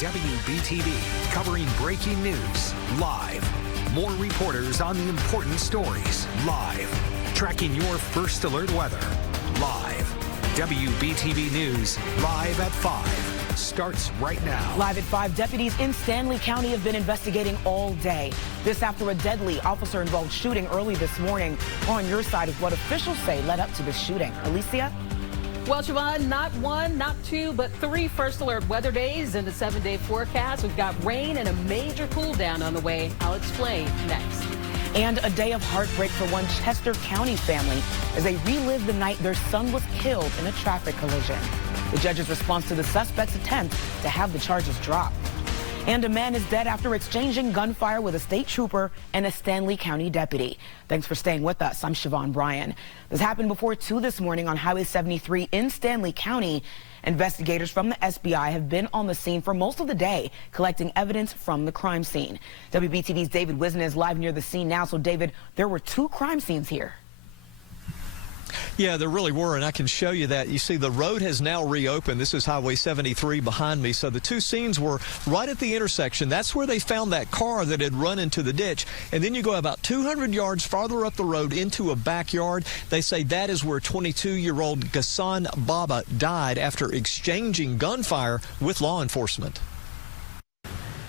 Wbtv, covering breaking news live. More reporters on the important stories live. Tracking your first alert weather live. Wbtv News live at 5 starts right now. Live at 5, deputies in Stanley County have been investigating all day. This after a deadly officer-involved shooting early this morning. On your side is what officials say led up to this shooting. Alicia? Well, Siobhan, not one, not two, but 3 first alert weather days in the 7-day forecast. We've got rain and a major cool down on the way. I'll explain next. And a day of heartbreak for one Chester County family as they relive the night their son was killed in a traffic collision. The judge's response to the suspect's attempt to have the charges dropped. And a man is dead after exchanging gunfire with a state trooper and a Stanley County deputy. Thanks for staying with us. I'm Siobhan Bryan. This happened before 2 this morning on Highway 73 in Stanley County. Investigators from the SBI have been on the scene for most of the day, collecting evidence from the crime scene. WBTV's David Wisner is live near the scene now. So, David, there were 2 crime scenes here. Yeah, there really were, and I can show you that. You see, the road has now reopened. This is Highway 73 behind me. So the 2 scenes were right at the intersection. That's where they found that car that had run into the ditch. And then you go about 200 yards farther up the road into a backyard. They say that is where 22-year-old Ghassan Baba died after exchanging gunfire with law enforcement.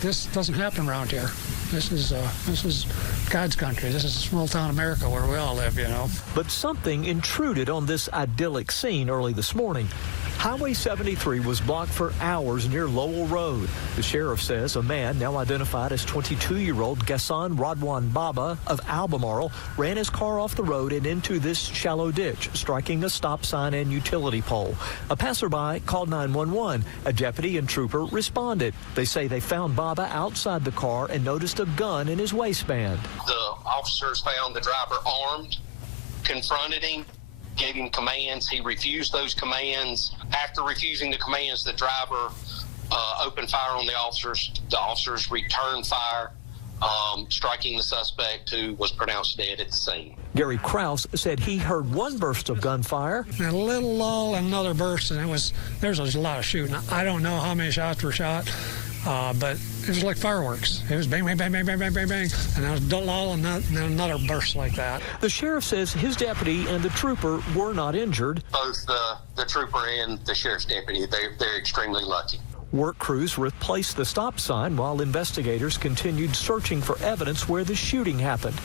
This doesn't happen around here. This is God's country. This is small town America where we all live, you know. But something intruded on this idyllic scene early this morning. Highway 73 was blocked for hours near Lowell Road. The sheriff says a man, now identified as 22-year-old Ghassan Radwan Baba of Albemarle, ran his car off the road and into this shallow ditch, striking a stop sign and utility pole. A passerby called 911. A deputy and trooper responded. They say they found Baba outside the car and noticed a gun in his waistband. The officers found the driver armed, confronted him, gave him commands. He refused those commands. After refusing the commands, the driver opened fire on the officers. The officers returned fire, striking the suspect, who was pronounced dead at the scene. Gary Krause said he heard one burst of gunfire. A little lull and another burst, and there's a lot of shooting. I don't know how many shots were shot, but it was like fireworks. It was bang, bang, bang, bang, bang, bang, bang, bang, and there was a lull and then another burst like that. The sheriff says his deputy and the trooper were not injured. Both the trooper and the sheriff's deputy, they're extremely lucky. Work crews replaced the stop sign while investigators continued searching for evidence where the shooting happened.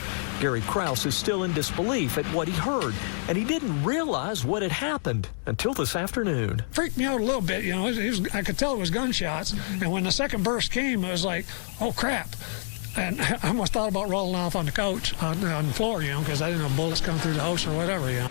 Gary Krause is still in disbelief at what he heard, and he didn't realize what had happened until this afternoon. Freaked me out a little bit, you know. I could tell it was gunshots, and when the second burst came, it was like, oh crap. And I almost thought about rolling off on the couch, on the floor, you know, because I didn't know bullets coming through the house or whatever, you know.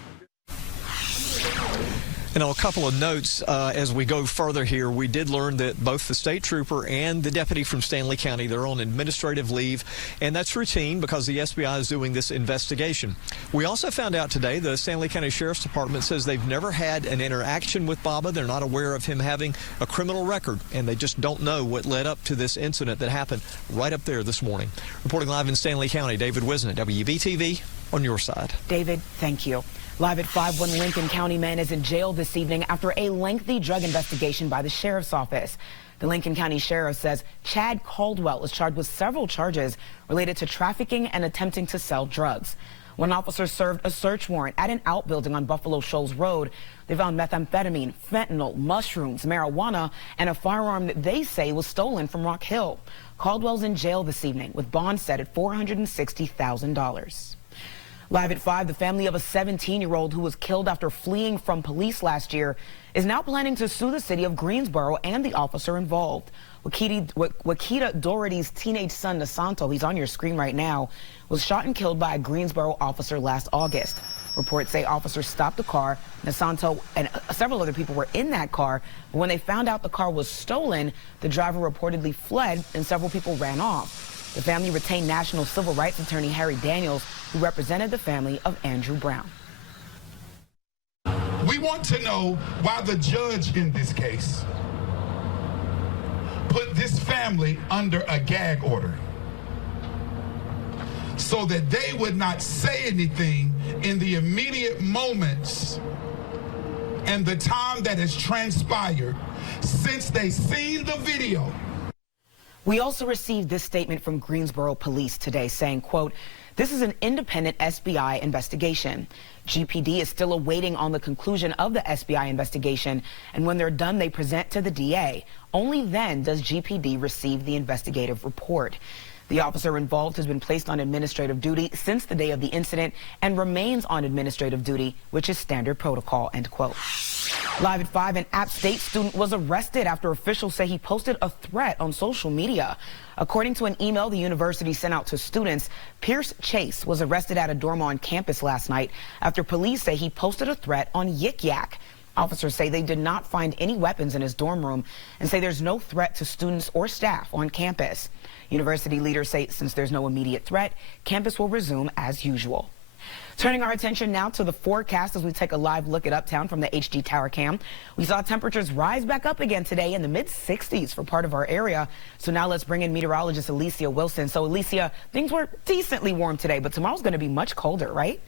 And a couple of notes as we go further here. We did learn that both the state trooper and the deputy from Stanley County, they're on administrative leave, and that's routine because the SBI is doing this investigation. We also found out today the Stanley County Sheriff's Department says they've never had an interaction with Baba. They're not aware of him having a criminal record, and they just don't know what led up to this incident that happened right up there this morning. Reporting live in Stanley County, David Wisner, WBTV, on your side. David, thank you. Live at 5, one Lincoln County man is in jail this evening after a lengthy drug investigation by the sheriff's office. The Lincoln County Sheriff says Chad Caldwell is charged with several charges related to trafficking and attempting to sell drugs. One officer served a search warrant at an outbuilding on Buffalo Shoals Road. They found methamphetamine, fentanyl, mushrooms, marijuana, and a firearm that they say was stolen from Rock Hill. Caldwell's in jail this evening with bond set at $460,000. Live at 5, the family of a 17-year-old who was killed after fleeing from police last year is now planning to sue the city of Greensboro and the officer involved. Wakita Doherty's teenage son, Nasanto, he's on your screen right now, was shot and killed by a Greensboro officer last August. Reports say officers stopped the car. Nasanto and several other people were in that car, but when they found out the car was stolen, the driver reportedly fled and several people ran off. The family retained National Civil Rights Attorney Harry Daniels, who represented the family of Andrew Brown. We want to know why the judge in this case put this family under a gag order so that they would not say anything in the immediate moments and the time that has transpired since they seen the video We also received this statement from Greensboro Police today saying, quote, "This is an independent SBI investigation. GPD is still awaiting on the conclusion of the SBI investigation, and when they're done, they present to the DA. Only then does GPD receive the investigative report." The officer involved has been placed on administrative duty since the day of the incident and remains on administrative duty, which is standard protocol, end quote. Live at 5, an App State student was arrested after officials say he posted a threat on social media. According to an email the university sent out to students, Pierce Chase was arrested at a dorm on campus last night after police say he posted a threat on Yik Yak. Officers say they did not find any weapons in his dorm room and say there's no threat to students or staff on campus. University leaders say since there's no immediate threat, campus will resume as usual. Turning our attention now to the forecast as we take a live look at Uptown from the HD Tower Cam. We saw temperatures rise back up again today in the mid-60s for part of our area. So now let's bring in meteorologist Alicia Wilson. So Alicia, things were decently warm today, but tomorrow's going to be much colder, right?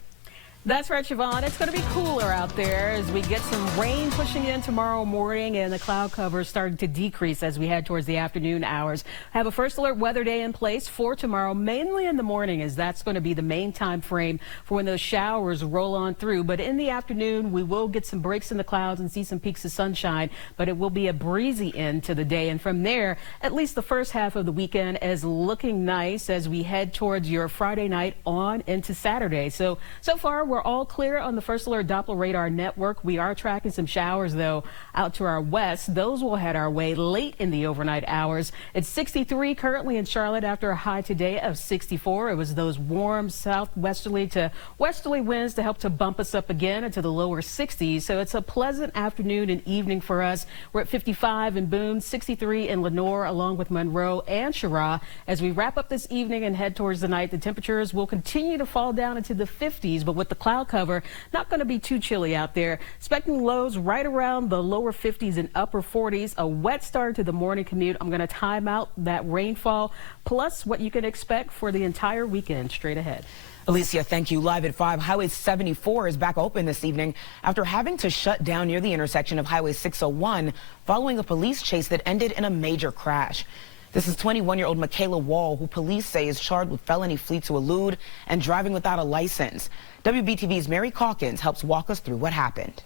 That's right, Siobhan. It's going to be cooler out there as we get some rain pushing in tomorrow morning and the cloud cover starting to decrease as we head towards the afternoon hours. Have a first alert weather day in place for tomorrow, mainly in the morning, as that's going to be the main time frame for when those showers roll on through. But in the afternoon, we will get some breaks in the clouds and see some peaks of sunshine, but it will be a breezy end to the day. And from there, at least the first half of the weekend is looking nice as we head towards your Friday night on into Saturday. So far, we're all clear on the First Alert Doppler radar network. We are tracking some showers, though, out to our west. Those will head our way late in the overnight hours. It's 63 currently in Charlotte after a high today of 64. It was those warm southwesterly to westerly winds to help to bump us up again into the lower 60s. So it's a pleasant afternoon and evening for us. We're at 55 in Boone, 63 in Lenoir, along with Monroe and Chirac. As we wrap up this evening and head towards the night, the temperatures will continue to fall down into the 50s, but with the cloud cover, not going to be too chilly out there. Expecting lows right around the lower 50s and upper 40s. A wet start to the morning commute. I'm going to time out that rainfall, plus what you can expect for the entire weekend straight ahead. Alicia, thank you. Live at 5, Highway 74 is back open this evening after having to shut down near the intersection of Highway 601 following a police chase that ended in a major crash. This is 21-year-old Michaela Wall, who police say is charged with felony flee to elude and driving without a license. WBTV's Mary Calkins helps walk us through what happened.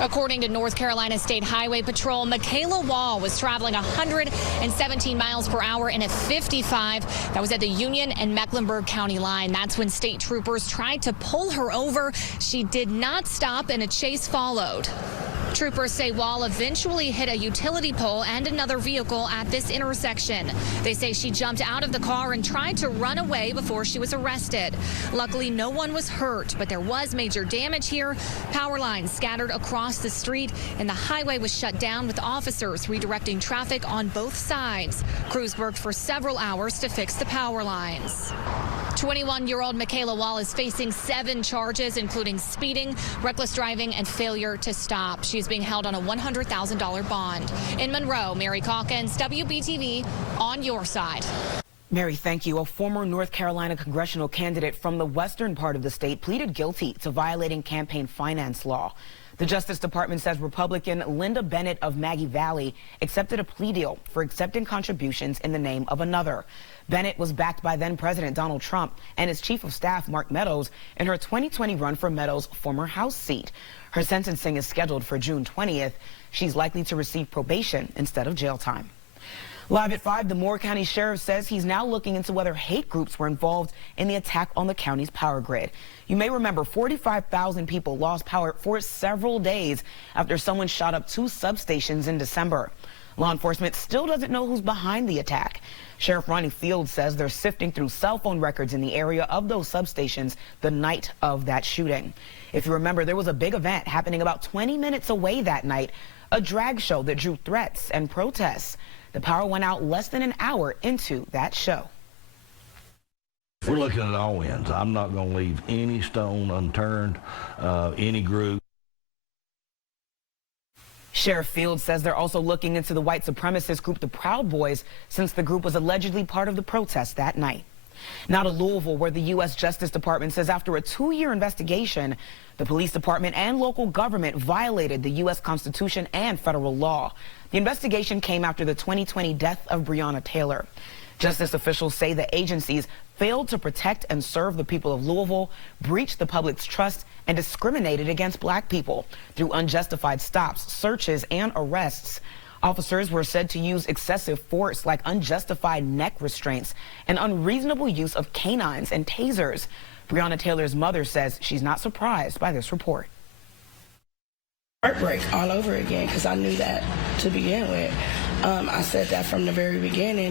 According to North Carolina State Highway Patrol, Michaela Wall was traveling 117 miles per hour in a 55. That was at the Union and Mecklenburg County line. That's when state troopers tried to pull her over. She did not stop and a chase followed. Troopers say Wall eventually hit a utility pole and another vehicle at this intersection. They say she jumped out of the car and tried to run away before she was arrested. Luckily, no one was hurt, but there was major damage here. Power lines scattered across the street, and the highway was shut down with officers redirecting traffic on both sides. Crews worked for several hours to fix the power lines. 21-year-old Michaela Wall is facing 7 charges, including speeding, reckless driving, and failure to stop. She is being held on a $100,000 bond. In Monroe, Mary Calkins, WBTV, on your side. Mary, thank you. A former North Carolina congressional candidate from the western part of the state pleaded guilty to violating campaign finance law. The Justice Department says Republican Linda Bennett of Maggie Valley accepted a plea deal for accepting contributions in the name of another. Bennett was backed by then-President Donald Trump and his chief of staff, Mark Meadows, in her 2020 run for Meadows' former House seat. Her sentencing is scheduled for June 20th. She's likely to receive probation instead of jail time. Live at 5, the Moore County Sheriff says he's now looking into whether hate groups were involved in the attack on the county's power grid. You may remember 45,000 people lost power for several days after someone shot up 2 substations in December. Law enforcement still doesn't know who's behind the attack. Sheriff Ronnie Fields says they're sifting through cell phone records in the area of those substations the night of that shooting. If you remember, there was a big event happening about 20 minutes away that night, a drag show that drew threats and protests. The power went out less than an hour into that show. We're looking at all ends. I'm not going to leave any stone unturned, any group. Sheriff Fields says they're also looking into the white supremacist group, the Proud Boys, since the group was allegedly part of the protest that night. Now to Louisville, where the U.S. Justice Department says after a 2-year investigation, the police department and local government violated the U.S. Constitution and federal law. The investigation came after the 2020 death of Breonna Taylor. Justice officials say the agencies failed to protect and serve the people of Louisville, breached the public's trust, and discriminated against black people through unjustified stops, searches, and arrests. Officers were said to use excessive force like unjustified neck restraints and unreasonable use of canines and tasers. Breonna Taylor's mother says she's not surprised by this report. Heartbreak all over again, because I knew that to begin with. I said that from the very beginning.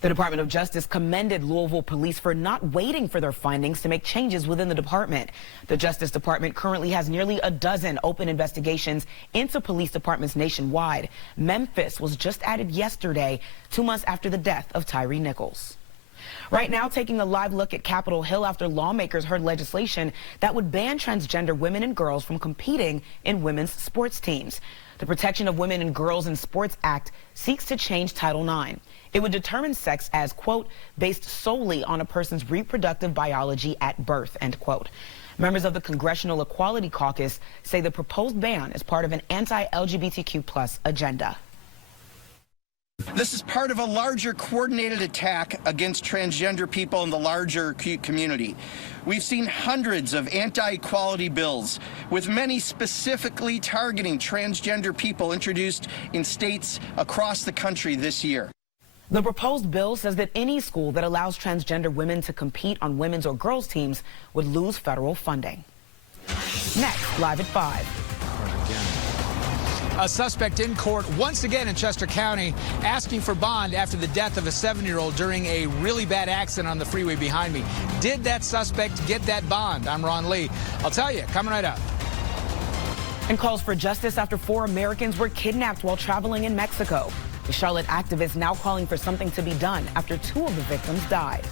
The Department of Justice commended Louisville police for not waiting for their findings to make changes within the department. The Justice Department currently has nearly a dozen open investigations into police departments nationwide. Memphis was just added yesterday, 2 months after the death of Tyree Nichols. Right now, taking a live look at Capitol Hill after lawmakers heard legislation that would ban transgender women and girls from competing in women's sports teams. The Protection of Women and Girls in Sports Act seeks to change Title IX. It would determine sex as, quote, based solely on a person's reproductive biology at birth, end quote. Members of the Congressional Equality Caucus say the proposed ban is part of an anti-LGBTQ+ agenda. This is part of a larger coordinated attack against transgender people in the larger community. We've seen hundreds of anti-equality bills, with many specifically targeting transgender people introduced in states across the country this year. The proposed bill says that any school that allows transgender women to compete on women's or girls' teams would lose federal funding. Next, live at 5. A suspect in court once again in Chester County asking for bond after the death of a 7-year-old during a really bad accident on the freeway behind me. Did that suspect get that bond? I'm Ron Lee. I'll tell you, coming right up. And calls for justice after 4 Americans were kidnapped while traveling in Mexico. The Charlotte activist now calling for something to be done after 2 of the victims died.